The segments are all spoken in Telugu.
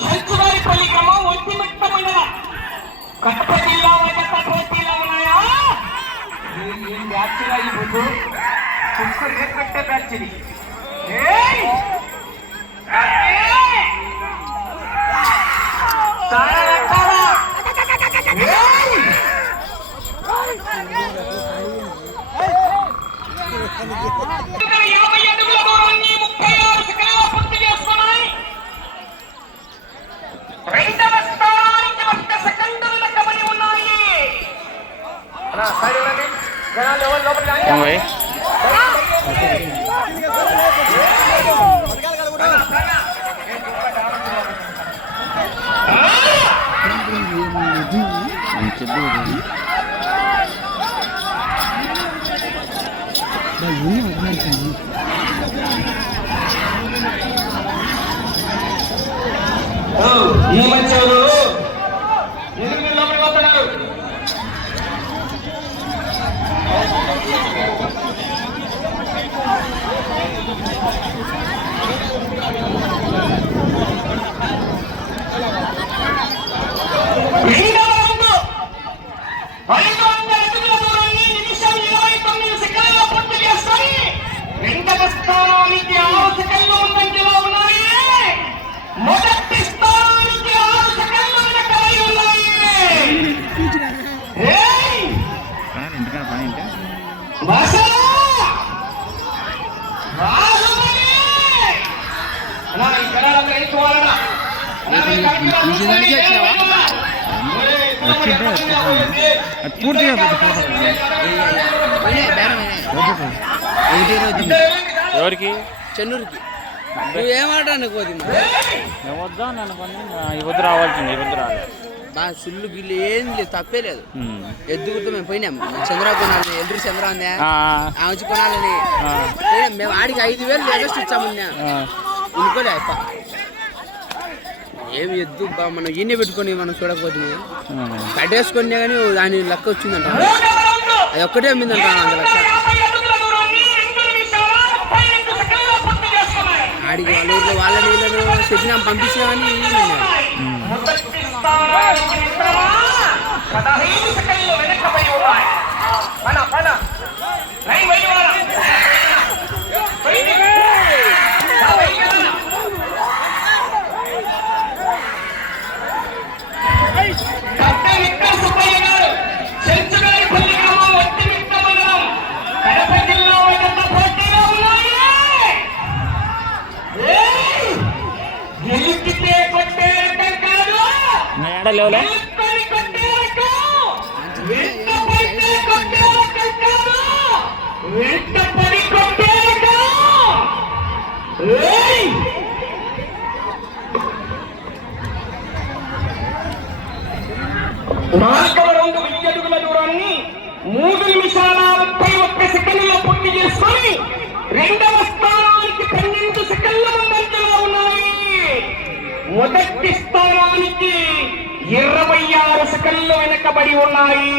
సంచుగారిపల్లి గ్రామం ఒంటిమిట్ట మండలం కడప జిల్లా వైద్య పోటీలో ఉన్నాయా? ఏం బ్యాచ్గా ఈ ముందు కుక్క రేట్ పెట్టే బ్యాచ్ ఇది. ఏమచ్చారు? ఎందుకు లోపలికి వస్తున్నారు? ఎవరికి? చెన్నూరుకి. నువ్వు ఏమాటాను కోది వద్దా నన్ను ఈ వద్దు రావాల్సింది, ఈ వద్దు రావాలి. బాగా సుల్లు గిల్లు ఏం లేదు, తప్పే లేదు. ఎద్దుగురితో మేము పోయినాము. చంద్ర కొనాలి, ఎదురు చంద్ర ఉందా ఆ వచ్చి కొనాలని మేము ఆడికి 5,000 ఎగస్ట్ ఇచ్చామన్నా ఇంకోలే అప్ప. ఏమి ఎద్దు మనం ఈయనే పెట్టుకొని మనం చూడకపోతే కట్టేసుకునే కానీ దాని లెక్క వచ్చిందంట. అది ఒక్కటే అమ్మిందంట 100 లక్షలు. ఆడికి వాళ్ళ ఊళ్ళో వాళ్ళ నీళ్ళను చెప్పినా పంపించినా కానీ లేవులే నాలుగవ రౌండ్ 1000 అడుగుల దూరాన్ని 3 నిమిషాల 31 సెకండ్లలో పూర్తి చేసుకొని రెండవ స్థానానికి 12 సెకండ్ల ముందంజలో ఉన్నాయి. మొదటి స్థానానికి 26 సెకండ్లు వెనకబడి ఉన్నాయి.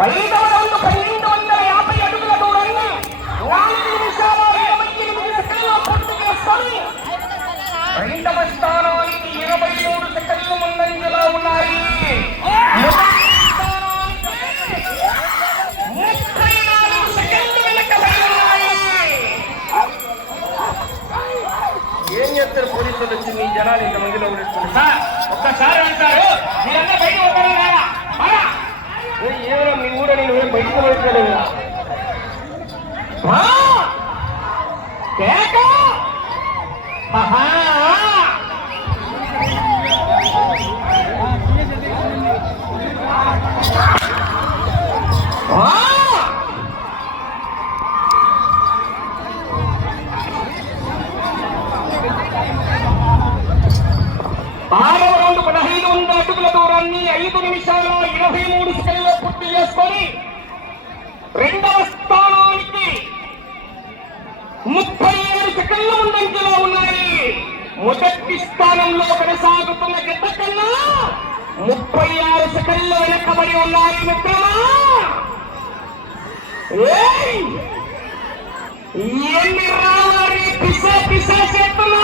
ఐదవ రౌండ్ 1250 అడుగుల దూరాన్ని 4 నిమిషాల 28 సెకండ్ల పూర్తి చేసుకొని రెండవ స్థానానికి 23 సెకండ్లు ముందంజలో ఉన్నాయి. ఏం చేస్తారు పోలీసులు వచ్చి మీ జనాలు ఇంతమందిలో ఉండేస్తున్నారు సార్? ఒక్కసారి అంటారు మీరంతా బయట ఉంటారు కదా, ఏమైనా మీ ఊర నేను ఏం బయటకు పోయట్లేదు. ఆరవ రౌండ్ 1500 అడుగుల దూరాన్ని 5 నిమిషాల 23 సెకండ్లలో పూర్తి చేసుకొని రెండవ స్థానానికి 37 సెకండ్ల ముందంజలో ఉన్నాయి. మొదటి స్థానంలో కొనసాగుతున్న గడ్డ కన్నా 36 సెకండ్లు వెనకబడి ఉన్నాయి మిత్రమా. ఎన్ని రావాలి పిసా చేస్తున్నా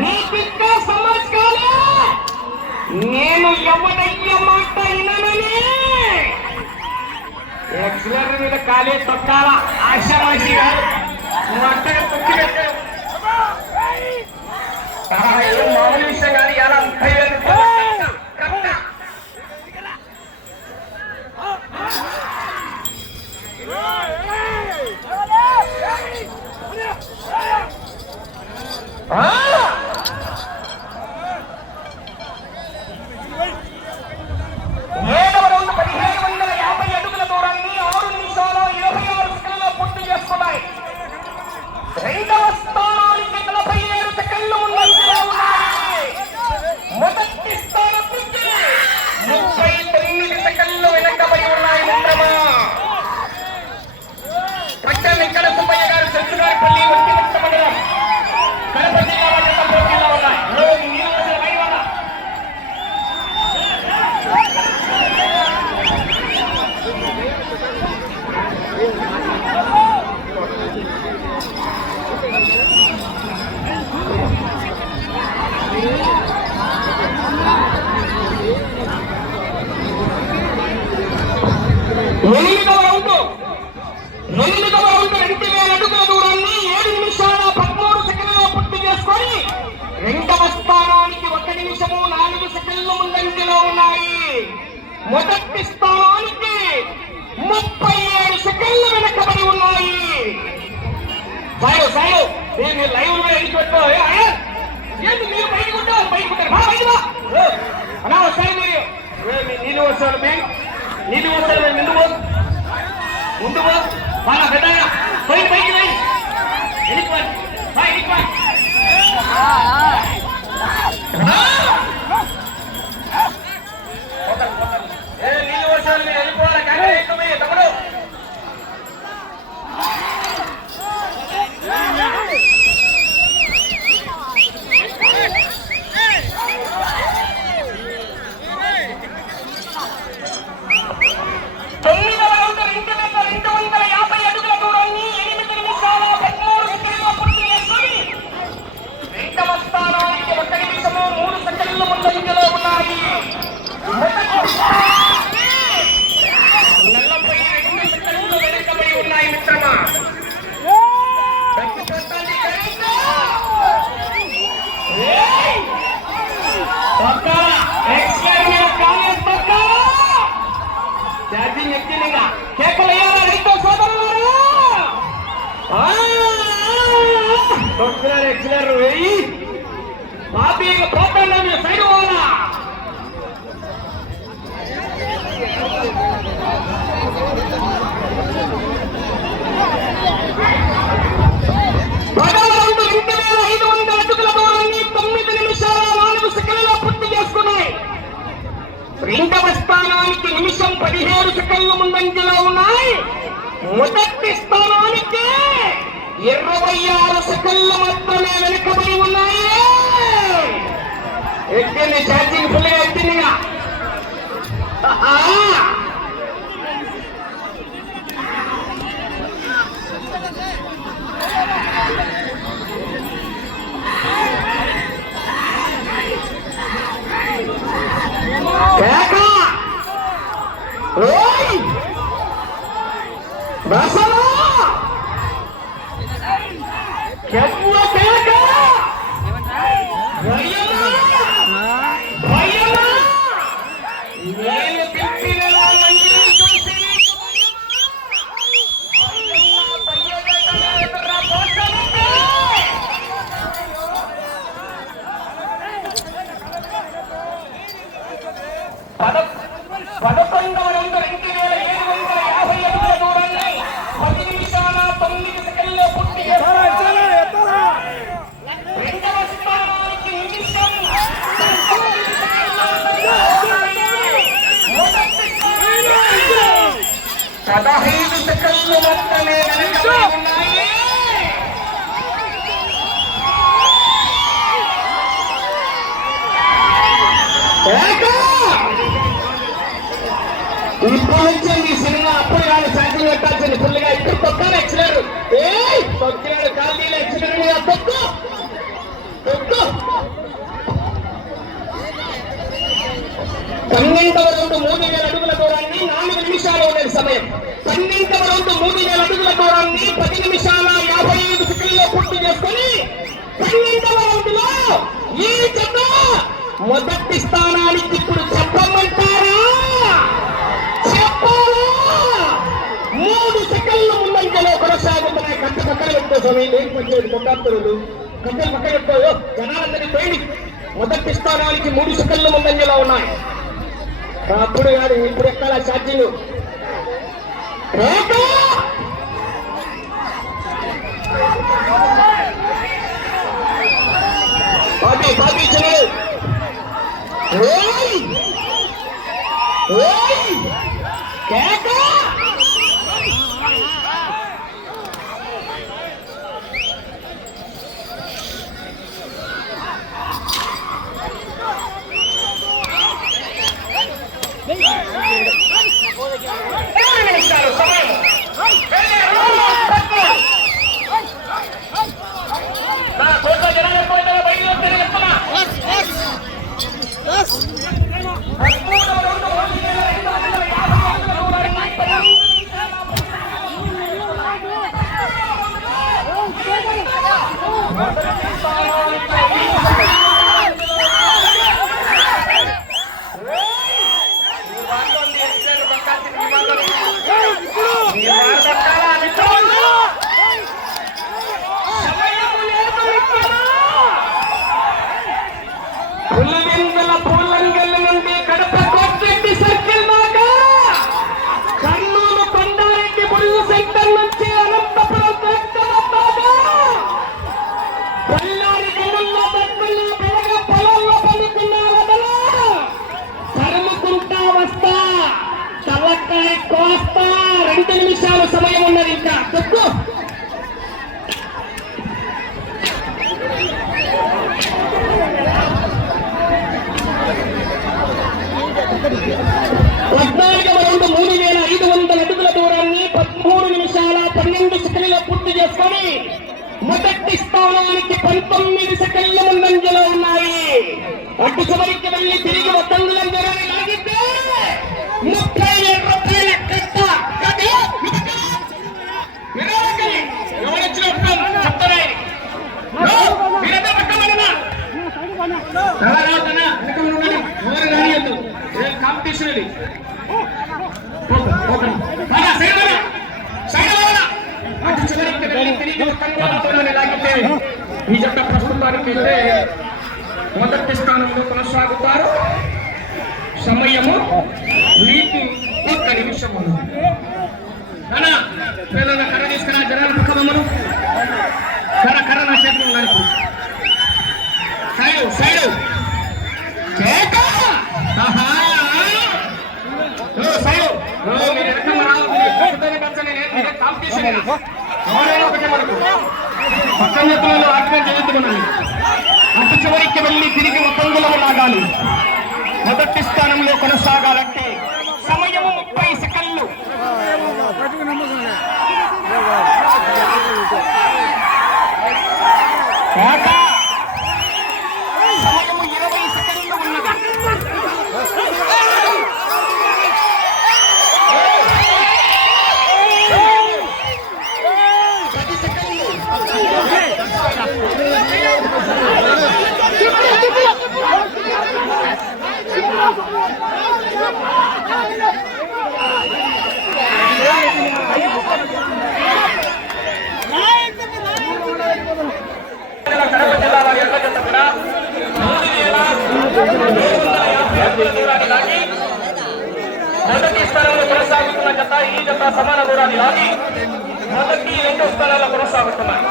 నీకింకా సమజ్ కాలే. నేను ఎవడయ్య మాట విననని ఎక్సలర్ మీద కాలే తొక్కాల ఆశారాశిగా నువ్వు అంతగా తొక్కి పెట్టావు. మామూలు విషయం కానీ ఎలా 30,000 ఏడవ రౌండ్ 1750 అడుగుల దూరాన్ని 6 నిమిషాల 26 సెకండ్లలో పూర్తి చేసుకున్నాయి. రెండవ స్థానానికి 47 సెకండ్లు ముందంజలో ఉన్నాయి. మొదటి స్థానం నుంచి 39 సెకండ్లు వెనకబడి ఉన్నాయి మిత్రమా. పట్టణ ఇక్కడ సుబ్బయ్య గారు చెంచుగారిపల్లి ఒంటిమిట్ట మండలం కడప జిల్లా జత పోటీలో ఉన్నాయి. ఎనిమిదవ రౌండ్ 2000 అడుగుల దూరాన్ని 7 నిమిషాల 13 సెకండ్లలో పూర్తి చేసుకొని రెండవ స్థానానికి 1 నిమిషము 4 సెకండ్ల ముందంజలో ఉన్నాయి. మొదటి స్థానానికి 37 సెకండ్లు వెనకబడి ఉన్నాయి. మీరు లైవ్ లో ఎడిపెట్టో ఏంటి మీరు బయటకు ఉంటారు అలా వస్తాయి. మీరు నీళ్ళు వస్తారు ముందు వాళ్ళ పెద్దగా పైకి నీళ్ళు వచ్చారు మీరు వెళ్ళిపోవాలి. కాకపోతే తమ్ముడు ఛార్జింగ్ ఎక్కిందిగా కేకలయ్యారా రైతు సోదరులారా. ఎక్సలర్ వెయ్యి బాబీగా పోతాడా మీరు సైడ్ పోవాలా. పదవ రౌండ్ 2500 అడుగుల దూరాన్ని 9 నిమిషాల 4 సెకండ్లలో పూర్తి చేసుకున్నాయి. రెండవ స్థానానికి నిమిషం 17 సెకండ్ల ముందంజలో ఉన్నాయి. మొదటి స్థానానికి 26 సెకండ్ల మాత్రమే వెనుకబడి ఉన్నాయి. ఎక్కింది ఛార్జింగ్ ఫుల్గా ఎక్కిందిగా. నేను 15 సెకండ్లు మాత్రమే వెనకబడి ఉన్నాయి. ఇప్పుడు నుంచి ఈ సినిమా అప్పుడు కాదు సైకిల్ పెట్టాల్సింది ఫుల్గా. ఇప్పుడు తొక్కలు ఎక్కినారు. తొక్కినాడు ఖాళీలు ఎక్కినాడు. తొక్కు తొక్కు. 12వ రౌండ్ 3000 అడుగుల దూరాన్ని 4 నిమిషాలు ఉండేది సమయం. 12వ రౌండ్ 3000 అడుగుల దూరాన్ని 10 నిమిషాల 55 సెకండ్లో పూర్తి చేసుకొని 12వ రౌండ్ లో ఈ జత మొదటి స్థానానికి ఇప్పుడు చెప్పమంటారా? చెప్పాలా? 3 సెకండ్ల ముందంజలో కొనసాగుతున్నాయి. కట్ట పక్కన పెట్టుకో సమయం లేకపోతే కొట్టాడుతున్నారు. కట్టలు పక్కన పెట్టుకో. జనాలందరినీ పోయి మొదటి స్థానానికి 3 సెకండ్ల ముందంజలో ఉన్నాయి. అప్పుడు కాదు ఇప్పుడు ఎక్కడ ఛార్జీలు. బాబీ బాబీ చెడు పులివెందుల పూలంగల్ నుండి కడప కోట్రెడ్డి సర్కిల్ దాకా, కర్నూలు కొండారెడ్డి బుడుగు సెంటర్ నుంచి అనంతపురం దాకా, పల్లారి గనుల్లో దక్కుల్లో పెరగ పొలంలో పలుకున్న వదల తరుముకుంటా వస్తా తలకాయ కోస్తా. 2 నిమిషాలు సమయం ఉన్నది. ఇంకా తక్కువ 14వ రౌండ్ 3500 అడుగుల దూరాన్ని 13 నిమిషాల 12 సెకండ్లలో పూర్తి చేసుకొని మొదటి స్థానానికి 19 సెకండ్ల ముందంజలో ఉన్నాయి. అటు చివరికి వెళ్ళి తిరిగి వతంగులం దూరాన్ని లాగితే 37 రూపాయల కట్ట. కాంపిటీషన్ ఇది. లాగితే ఈ జట్ట ప్రస్తుతానికి అయితే మొదటి స్థానంలో కొనసాగుతారు. సమయము నీకు 1 నిమిషము. అనా పిల్లల కర్ర తీసుకున్నా జనాల పక్కమమ్మను కర్ర నా చేతిలో ఉన్నారు. సైడు సైడు అటు చివరికి వెళ్ళి తిరిగి పొంగులో లాగాలి. మొదటి స్థానంలో కొనసాగాలంటే సమయము 30 సెకండ్లు. సమయము 20 సెకండ్లు ఉన్నది. కడప జిల్లా వారి యొక్క జత కూడా 3750 దూరాన్ని లాగి మొదటి స్థానంలో కొనసాగుతున్న జత ఈ జత సమాన దూరాన్ని లాగి మొదటి 2 స్థానాల్లో కొనసాగుతున్నారు.